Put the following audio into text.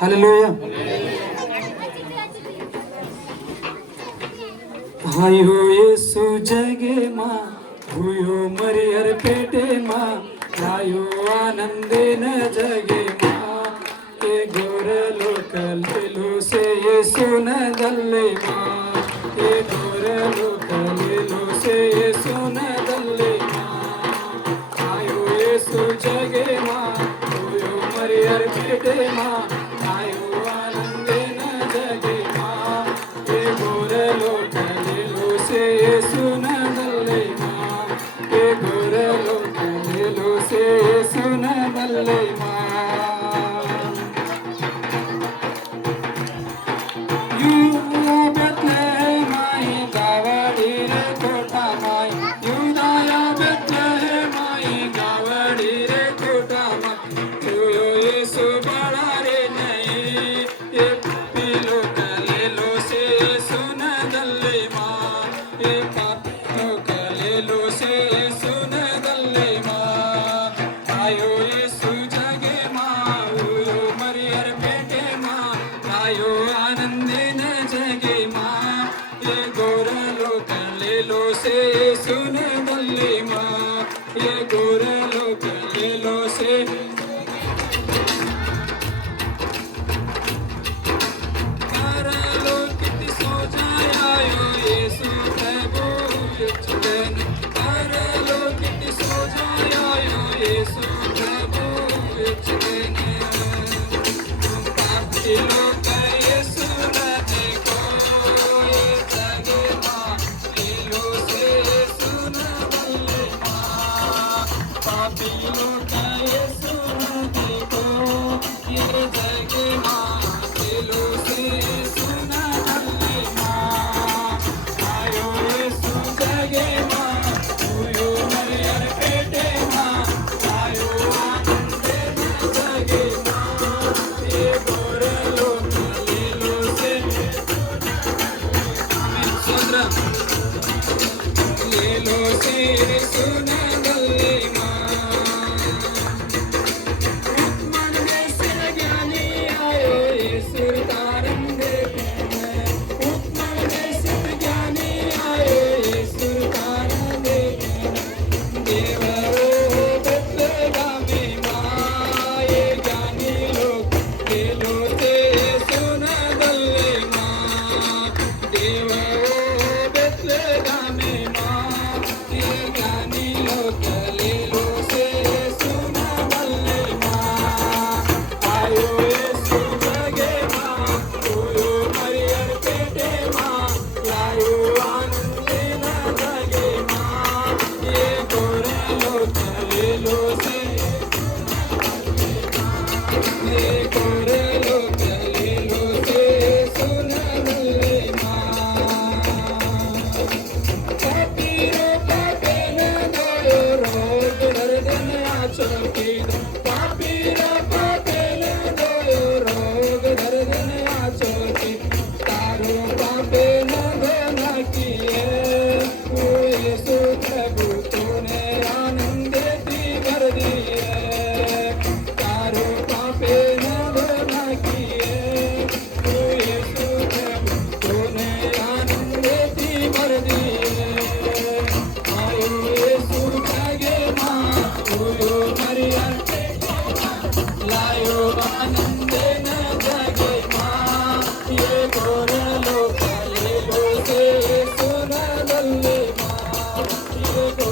Hallelujah. हायो येसु जगे मा हुयो मरियर पेटे मा लायो आनंदे न जगे मा ए गोर लोकल लो से येसु न दल्ले मा ए गोर लोकल लो से येसु न दल्ले मा हायो येसु जगे मा हुयो मरियर पेटे मा लायो आनंदे न जगे मा ए गोर लोकल सुन बल्ले माँ के गोरलो कलेलो से सुन बल्ले माँ युदा बेतलेहेम माई गावडी रे कोटा माई युदाया बेतलेहेम माई गावडी रे कोटा माई तुयो येसु बड़ा रे नहीं ये पिलो कलेलो से सुन दल्ले माँ ये पापो कलेलो से सुन दल्ले माँ आयो येसु जगे माँ उयो मरियर पेटे माँ आयो आनंदे न जगे माँ ये गोरलो कलेलो से सुन दल्ले माँ ये गोरलो कलेलो से Go